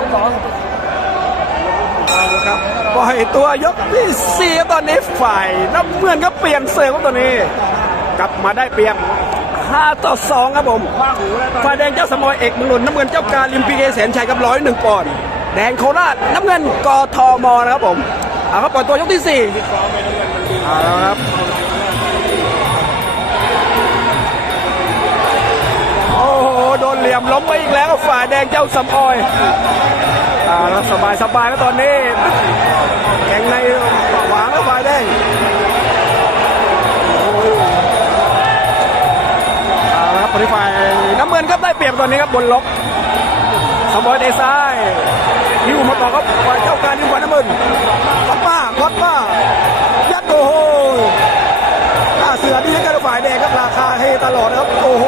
องสองครับปล่อยตัวยกที่สี่ตอนนี้ฝ่ายน้ำเงินก็เปลี่ยนเสิร์ฟครับตอนนี้ กลับมาได้เปรียบ5ต่อ2ครับผมฝ่ายแดงเจ้าสมอยเอกมงลนน้ำเงินเจ้าการลิมพีเอแสนชัยกับร้อยหนึ่งปอนด์แดงโคราชน้ำเงินกทมนะครับผมเอาครับปล่อยตัวยกที่สี่เอาแล้วครับโอ้โหโดนเหลี่ยมล้มไปอีกแล้วฝ่ายแดงเจ้าสมอย สบายสบายแล้วตอนนี้ แข่งในขวางแล้วฝ่ายแดงเอาละครับปฏิฝ่ายน้ำเงินครับได้เปรียบตอนนี้ครับบนล็อกสมอยเดซ้ายยิวมาต่อครับฝ่ายเจ้าการยิงฝ่ายน้ำเงินวัดมาวัดมายัดโอ้โหหน้าเสือดีให้กันฝ่ายแดงครับราคาให้ตลอดครับโอ้โห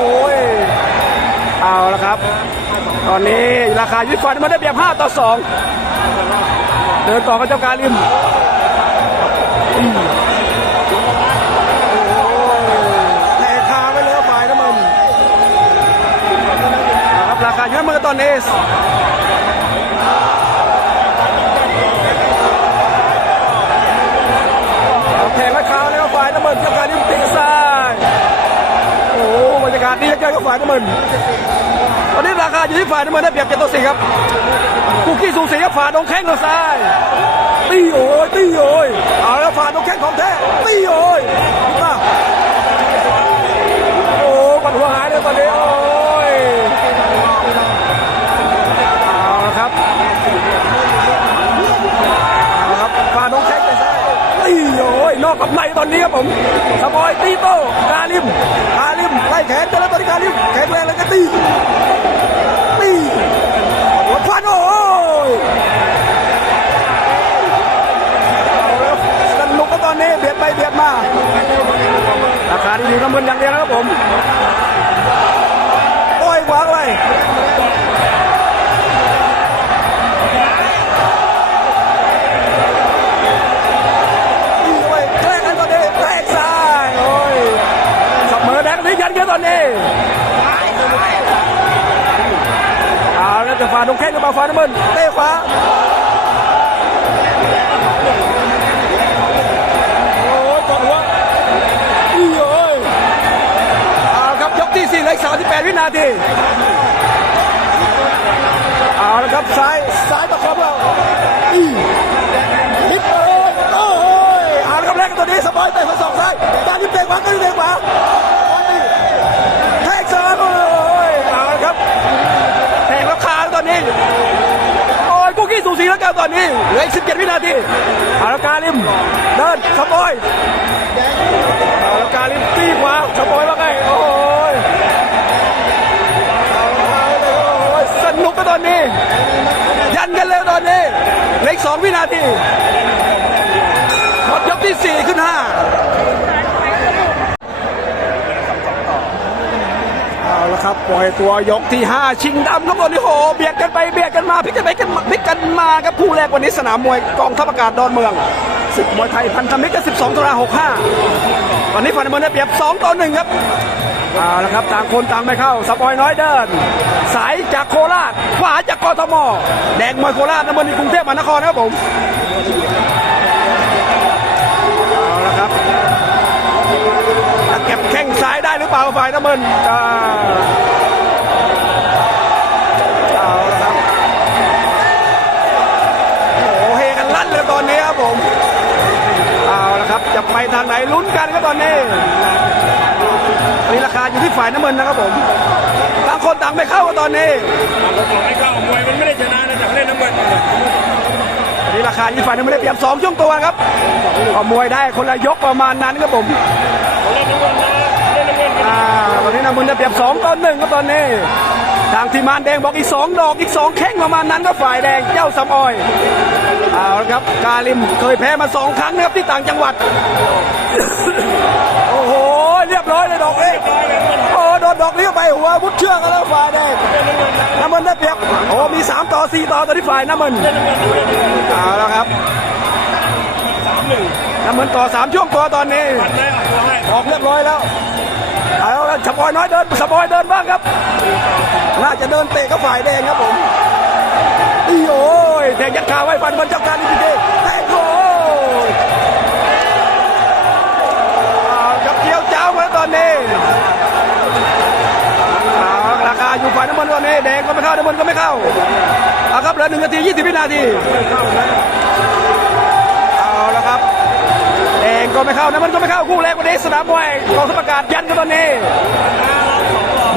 เอาละครับ ตอนนี้ราคายุทธฟันมันได้เปรียบ5ต่อ 2 เดินต่อกับเจ้าการิมอืมโอ้โหแทงคาไปเลยครับฝ่ายน้ำมันเอาครับราคายุทธมือตอนนี้เอาแทงราคาเลยครับฝ่ายน้ำมันเจ้าการิมตีซ้ายโอ้โหบรรยากาศดีเหลือเกินครับฝ่ายน้ำมัน ตอนนี้ราคาอยู่ที่ฝ่ายน้ำเงินได้เปรียบเจ็ดต่อสี่ครับคู่ขี้สูสีครับฝ่าดงแข้งทางซ้ายตีโอ้ยตีโอ้ยเอาแล้วฝ่าดงแข้งของแท้ตีโอ้ยมาโอ้ปัดหัวหายเลยตอนนี้ โอ้ยนอกกับในตอนนี้ครับผมสบอยตีโต้กาลิมกาลิมไล่แขนเจอแล้วตอนนี้กาลิมแข็งแรงเลยก็ตีตีหัวควันโอ้ยสนุกก็ตอนนี้เบียดไปเบียดมาราคาดีๆน้ำเงินอย่างเดียวนะครับผม มาฝ่าน้ำมันเตะขวาโอ้ยกดหัวอีโอ้ยเอาครับยกที่4เหลืออีก38วินาทีเอาละครับซ้ายซ้ายประคองเราอีฮิตเลยโอ้ยเอาละครับแรกตัวนี้สบายเตะมาสองซ้ายการยิ้มเตะขวาก็ยิ้มเตะขวา สูสีแล้วกันตอนนี้เหลืออีก17 วินาทีอาราการิมเดินสปอยอาราการิมตีขวาสปอยว่าไงโอ้ยเอาละครับโอ้ยสนุกกันตอนนี้ ยันกันเลยตอนนี้เหลืออีก2วินาทีหมดยกที่ 4 ขึ้น 5 เอาละครับ ปล่อยตัวยกที่ 5 ชิงดำครับตอนนี้โหเบียดกันไปเบียดกันมาพลิกกันไปกันมาพลิกกันมาครับคู่แรกวันนี้สนามมวยกองทัพอากาศดอนเมืองศึกมวยไทยพันธมิตรกัน12ตุลา65ตอนนี้ฝันเมืองได้เปรียบ 2 ต่อ 1 ครับเอาละครับต่างคนต่างไม่เข้าสปอยน้อยเดิน สายจากโคราชขวาจากกทมแดงมวยโคราชน้ำมันในกรุงเทพมหานครนะครับผม ก็บแข้งซ้ายได้หรือเปล่าฝ่ายน้ำเงินอ่าเอาละครับโอ้โหเฮกันลั่นเลยตอนนี้ครับผมเอาละครับจะไปทางไหนลุ้นกันครับตอนนี้นี่ราคาอยู่ที่ฝ่ายน้ำเงินนะครับผมต่างคนต่างไม่เข้ากันตอนนี้ต่างไม่เข้ามวยมันไม่ได้ชนะนะแต่เล่นน้ำเงินนี่ราคาที่ฝ่ายน้ำเงินได้เปรียบสองช่วงตัวครับก็มวยได้คนละยกประมาณนั้นครับผม น้ำมันจะเปรียบ2ต่อ1ครับตอนนี้ทางทีมงานแดงบอกอีก2ดอกอีก2แข้งประมาณนั้นก็ฝ่ายแดงเจ้าสำออยเอาละครับกาลิมเคยแพ้มา2ครั้งนะครับที่ต่างจังหวัด โอ้โหเรียบร้อยเลยดอกนี้โอ้โดนดอกนี้เข้าไปหัวมุดเชือกแล้วฝ่ายแดงน้ำมันได้เปรียบโอ้มี3ต่อ4ต่อตอนที่ฝ่ายน้ำมันเอาแล้วครับน้ำมันต่อ3ช่วงตัวตอนนี้ปันได้ออกตัวให้ออกเรียบร้อยแล้ว เอาล้วสปอยน้อยเดินสปอยเดินบ้างครับ น่าจะเดินเตะกับฝ่ายแดงครับผมอีโอ้ยแทงยัดขาไว้ฟันบนเจ้าการลิปิเกแทงโอ้ยจับเกี่ยวเจ้ามาตอนนี้ราคาอยู่ฝ่ายน้ำมันตอนนี้แดงก็ไม่เข้าน้ำมันก็ไม่เข้าเอาครับเหลือหนึ่งนาทียี่สิบวินาที เข้าน้ำมันก็ไม่เข้าคู่แรกวันนี้สนามมวยกองทัพอากาศยันกันตอนนี้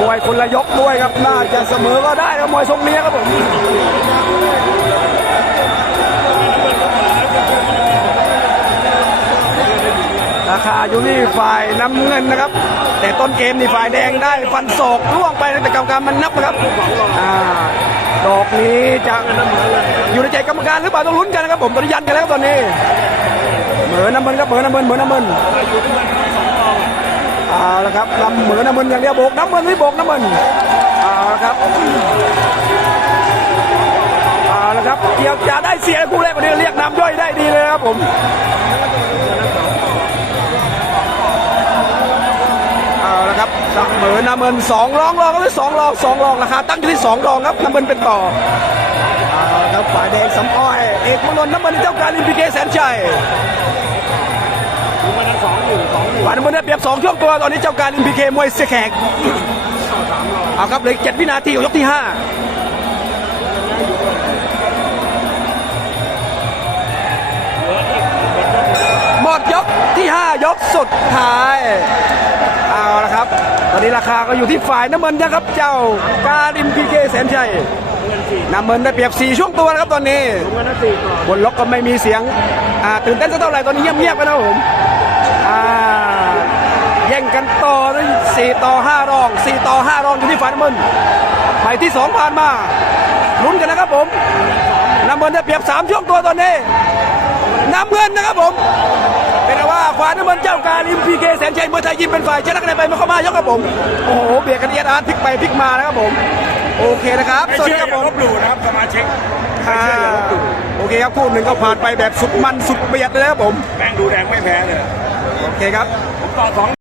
มวยคนละยกด้วยครับน่าจะเสมอก็ได้ครับมวยทรงนี้ครับผมราคาอยู่ที่ฝ่ายน้ำเงินนะครับ แต่ต้นเกมนี่ฝ่ายแดงได้ฟันศอกล่วงไปแต่กรรมการมันนับนะครับอ่าดอกนี้จะอยู่ในใจกรรมการหรือเปล่าต้องลุ้นกันนะครับผมตอนนี้ยันกันแล้วตอนนี้ มือน้ำมันครับเหมือน้ำมันเหมือน้ำมันเอาละครับนำเหมือน้ำมันอย่างเดียวโบกน้ำมันไม่โบกน้ำมันเอาละครับเอาละครับเกี่ยวจะได้เสียคู่แรกวันนี้เรียกน้ำย่อยได้ดีเลยครับผม เสมอน้ำมันสองรองรองก็คือสองรองสองรองราคาตั้งอยู่ที่สองรองครับน้ำมันเป็นต่อเอาละครับฝ่ายแดงสำอ้อย เอกมนนท์น้ำมันเจ้าการลิมปิเกแสนชัยดูมาทั้งสองอยู่สองอยู่ฝ่ายน้ำมันได้เปรียบสองช่วงตัวตอนนี้เจ้าการอินพีเคมวยเสยแขกเอาครับเหลยเจ็ดวินาทีของยกที่ห้าหมดยกที่ห้ายกสุดท้าย อาละครับ ตอนนี้ราคาก็อยู่ที่ฝ่ายน้ำมันนะครับ เจ้าการิมพีเคแสนชัยน้ำมันได้เปรียบสี่ช่วงตัวนะครับตอนนี้ บนล็อกก็ไม่มีเสียงตื่นเต้นสักเท่าไหร่ตอนนี้เงียบๆกันนะผมแย่งกันต่อนะสี่ต่อห้ารองสี่ต่อห้ารองอยู่ที่ฝ่ายน้ำเงินไฟที่สองผ่านมาลุ้นกันนะครับผมน้ำเงินได้เปรียบสามช่วงตัวตอนนี้น้ำเงินนะครับผม เป็นว่าฝ่ายน้ำเงินเจ้าการิมพีเคแสนชัยมวยไทยยิมเป็นฝ่ายชนะคะแนนไปมาเข้ามายกครับผมโอ้โหเบียดกันเอียดอาร์ตพลิกไปพลิกมานะครับผมโอเคนะครับไม่สวัสเชื่ดีอครับอย่าผมลบหลู่นะครับสมาชิกไม่อ่าเชื่ออย่าลบหลู่โอเคครับคู่หนึ่งก็ผ่านไปแบบสุดมันสุดเบียดเลยนะครับผมแดงดูแดงไม่แพ้เลยโอเคครับผมต่อสอง